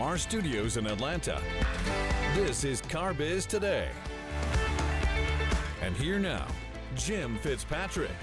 from our studios in Atlanta, this is Car Biz Today. And here now, Jim Fitzpatrick.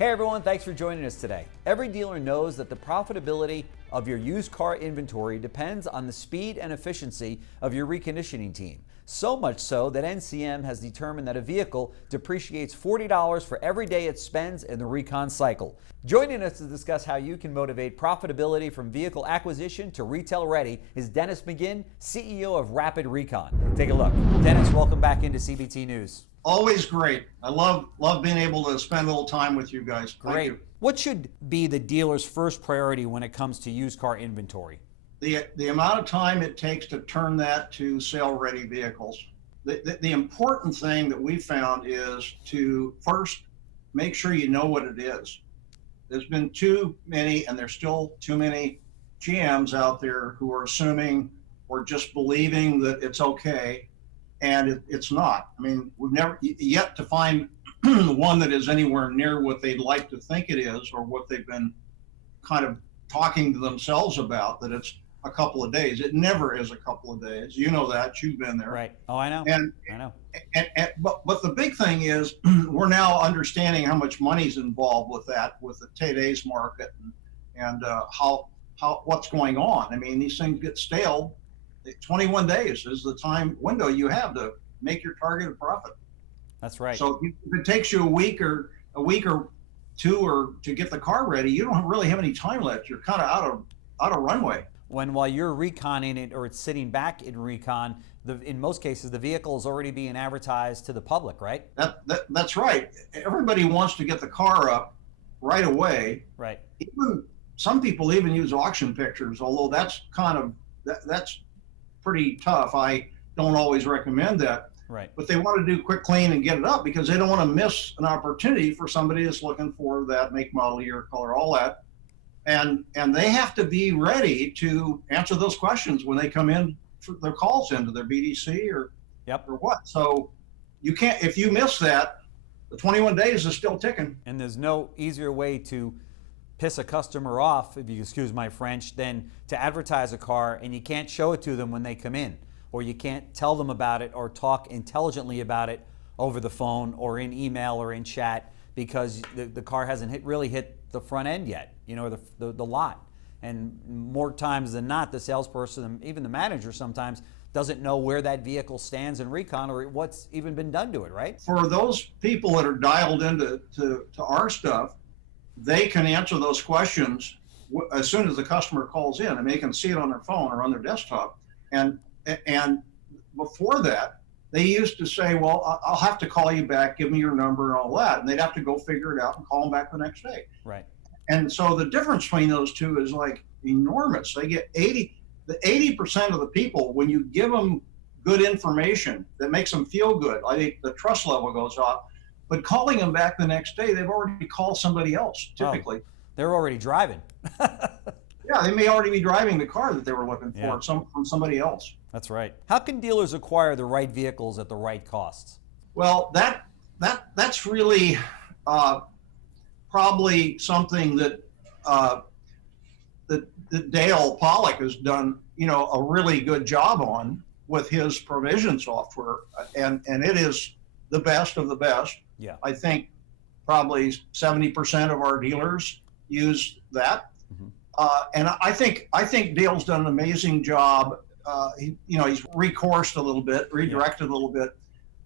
Hey everyone, thanks for joining us today. Every dealer knows that the profitability of your used car inventory depends on the speed and efficiency of your reconditioning team. So much so that NCM has determined that a vehicle depreciates $40 for every day it spends in the recon cycle. Joining us to discuss how you can motivate profitability from vehicle acquisition to retail ready is Dennis McGinn, CEO of RapidRecon. Take a look. Dennis, welcome back into CBT News. Always great. I love being able to spend a little time with you guys. Thank Great. you. What should be the dealer's first priority when it comes to used car inventory? The amount of time it takes to turn that to sale-ready vehicles. The important thing that we found is to first make sure you know what it is. There's been too many, and there's still too many GMs out there who are assuming or just believing that it's okay, and it's not. I mean, we've never yet to find one that is anywhere near what they'd like to think it is, or what they've been kind of talking to themselves about, that it's a couple of days. It never is a couple of days. You know that. You've been there. Right. Oh, I know. I know. But the big thing is we're now understanding how much money's involved with that, with the today's market, and how what's going on. I mean, these things get stale. 21 days is the time window you have to make your targeted profit. That's right. So if it takes you a week or two or to get the car ready, you don't really have any time left. You're kind of out of runway. While you're reconning it, or it's sitting back in recon, in most cases the vehicle is already being advertised to the public, right? That's right. Everybody wants to get the car up right away. Right. Even some people even use auction pictures, although that's that's pretty tough. I don't always recommend that. Right. But they want to do quick clean and get it up because they don't want to miss an opportunity for somebody that's looking for that make, model, year, color, all that. And they have to be ready to answer those questions when they come in for their calls into their BDC or what. So you can't, if you miss that, the 21 days is still ticking. And there's no easier way to piss a customer off, if you excuse my French, than to advertise a car and you can't show it to them when they come in, or you can't tell them about it or talk intelligently about it over the phone or in email or in chat, because the car hasn't really hit the front end yet, the lot. And more times than not, the salesperson, even the manager sometimes, doesn't know where that vehicle stands in recon or what's even been done to it, right? For those people that are dialed into to our stuff, they can answer those questions as soon as the customer calls in, and they can see it on their phone or on their desktop. And before that, they used to say, well, I'll have to call you back, give me your number and all that. And they'd have to go figure it out and call them back the next day. Right. And so the difference between those two is like enormous. They get 80% of the people, when you give them good information that makes them feel good, I think the trust level goes up. But calling them back the next day, they've already called somebody else, typically. Oh, they're already driving. Yeah, they may already be driving the car that they were looking for from somebody else. That's right. How can dealers acquire the right vehicles at the right costs? Well, that's really probably something that Dale Pollack has done, a really good job on with his provision software, and it is the best of the best. Yeah. I think probably 70% of our dealers use that. And I think Dale's done an amazing job. He's recoursed a little bit, redirected a little bit,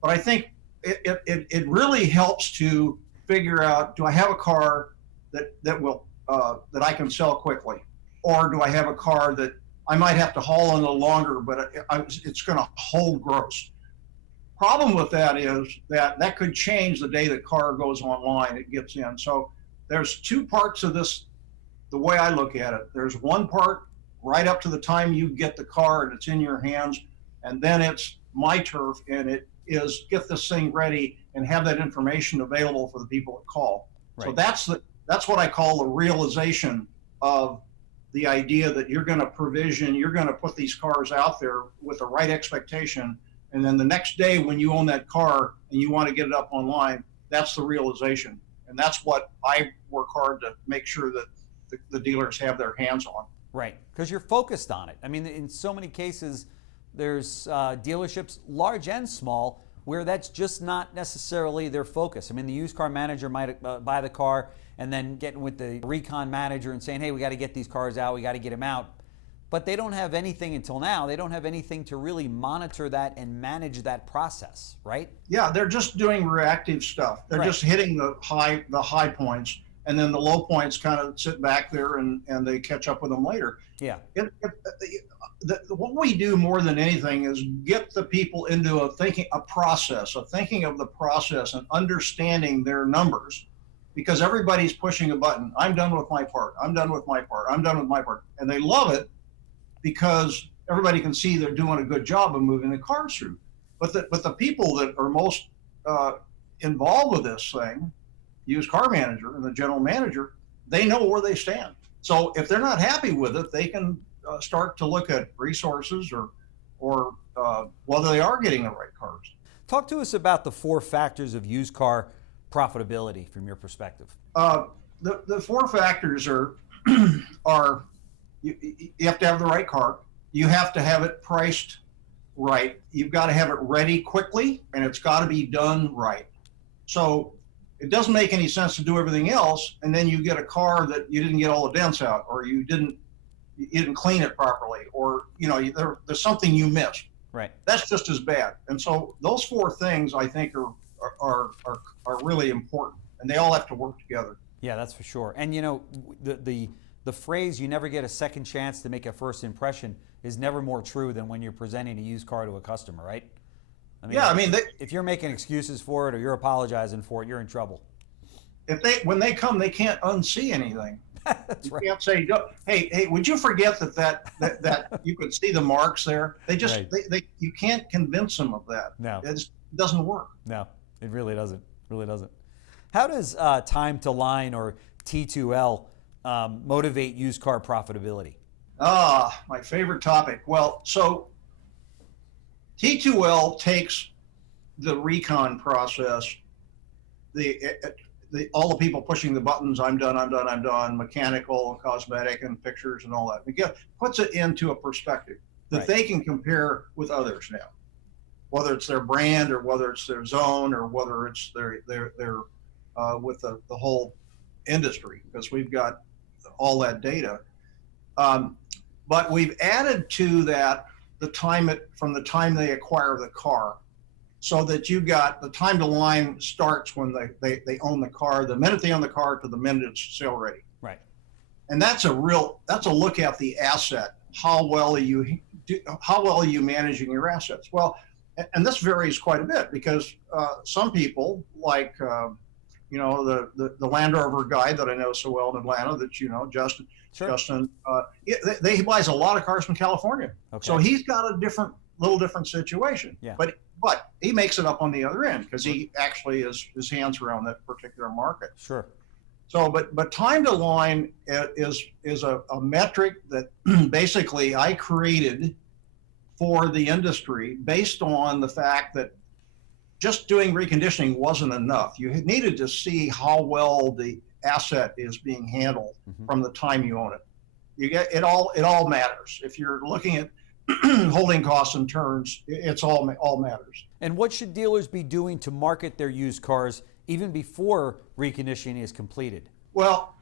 but I think it really helps to figure out, do I have a car that will that I can sell quickly, or do I have a car that I might have to haul in a little longer, but it's going to hold gross. Problem with that is that could change the day the car goes online, it gets in. So there's two parts of this. The way I look at it, there's one part right up to the time you get the car and it's in your hands, and then it's my turf, and it is get this thing ready and have that information available for the people that call. Right. So that's what I call the realization of the idea that you're going to provision, you're going to put these cars out there with the right expectation, and then the next day when you own that car and you want to get it up online, that's the realization. And that's what I work hard to make sure that the dealers have their hands on. Right, because you're focused on it. I mean, in so many cases, there's dealerships, large and small, where that's just not necessarily their focus. I mean, the used car manager might buy the car and then getting with the Recon manager and saying, hey, we got to get these cars out, we got to get them out. But they don't have anything until now. They don't have anything to really monitor that and manage that process, right? Yeah, they're just doing reactive stuff. They're just hitting the high points, and then the low points kind of sit back there and they catch up with them later. Yeah. What we do more than anything is get the people into thinking of the process and understanding their numbers, because everybody's pushing a button. I'm done with my part. I'm done with my part. I'm done with my part. And they love it because everybody can see they're doing a good job of moving the cars through. But the people that are most involved with this thing, used car manager and the general manager, they know where they stand. So if they're not happy with it, they can start to look at resources or whether they are getting the right cars. Talk to us about the 4 factors of used car profitability from your perspective. The 4 factors are you have to have the right car. You have to have it priced right. You've got to have it ready quickly, and it's got to be done right. So it doesn't make any sense to do everything else, and then you get a car that you didn't get all the dents out, or you didn't clean it properly, or there's something you missed. Right. That's just as bad. And so those 4 things I think are really important, and they all have to work together. Yeah, that's for sure. And the phrase "you never get a second chance to make a first impression" is never more true than when you're presenting a used car to a customer, right? If you're making excuses for it or you're apologizing for it, you're in trouble. When they come, they can't unsee anything. That's right. You can't say, hey, would you forget that you could see the marks there? They just you can't convince them of that. No, it doesn't work. No, it really doesn't. Really doesn't. How does time to line or T2L motivate used car profitability? My favorite topic. Well, so T2L takes the Recon process, all the people pushing the buttons, I'm done, mechanical, cosmetic, and pictures and all that. Again, puts it into a perspective that they can compare with others now, whether it's their brand or whether it's their zone or whether it's their with the whole industry, because we've got all that data. But we've added to that from the time they acquire the car, so that you got the time to line starts when they own the car, the minute they own the car to the minute it's sale ready. Right. And that's a look at the asset. How well are you managing your assets? Well, and this varies quite a bit, because some people, like the Land Rover guy that I know so well in Atlanta, that Justin. Sure. Justin, he buys a lot of cars from California, so he's got a little different situation. Yeah. But he makes it up on the other end, because he actually his hands around that particular market. Sure. So, but time to line is a metric that basically I created for the industry, based on the fact that just doing reconditioning wasn't enough. You needed to see how well the asset is being handled from the time you own it. You get it all matters. If you're looking at holding costs and turns, it's all matters. And what should dealers be doing to market their used cars even before reconditioning is completed? Well,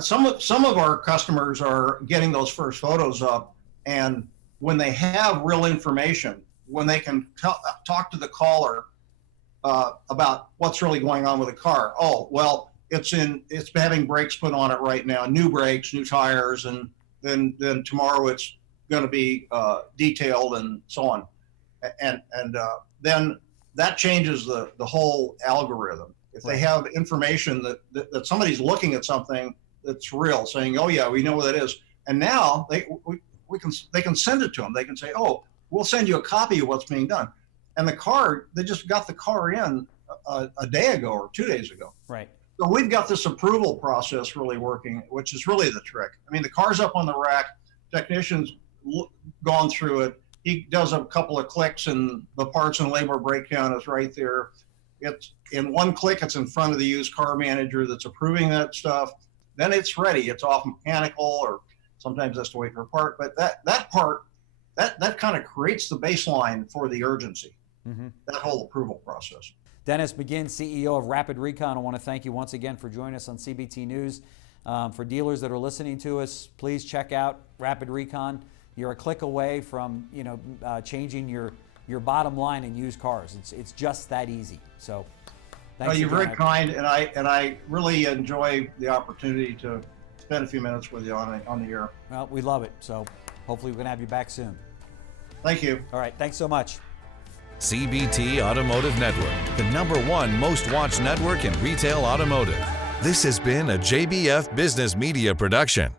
some of our customers are getting those first photos up, and when they have real information, when they can talk to the caller about what's really going on with the car. Oh, well, it's having brakes put on it right now, new brakes, new tires, and then tomorrow it's going to be detailed and so on, and then that changes the whole algorithm. If they have information that somebody's looking at something that's real, saying, oh yeah, we know what that is, and now they can send it to them. They can say, oh, we'll send you a copy of what's being done. And the car, they just got the car in a day ago or 2 days ago. Right. So we've got this approval process really working, which is really the trick. I mean, the car's up on the rack, technician's gone through it. He does a couple of clicks and the parts and labor breakdown is right there. It's in one click, it's in front of the used car manager that's approving that stuff. Then it's ready. It's off mechanical, or Sometimes that's to wait for a part, but that part, that kind of creates the baseline for the urgency, that whole approval process. Dennis McGinn, CEO of RapidRecon, I want to thank you once again for joining us on CBT News. For dealers that are listening to us, please check out RapidRecon. You're a click away from changing your bottom line in used cars. It's just that easy. So, thanks. You're very kind, and I really enjoy the opportunity to spend a few minutes with you on the air. Well, we love it. So, hopefully, we're gonna have you back soon. Thank you. All right. Thanks so much. CBT Automotive Network, the #1 most watched network in retail automotive. This has been a JBF Business Media production.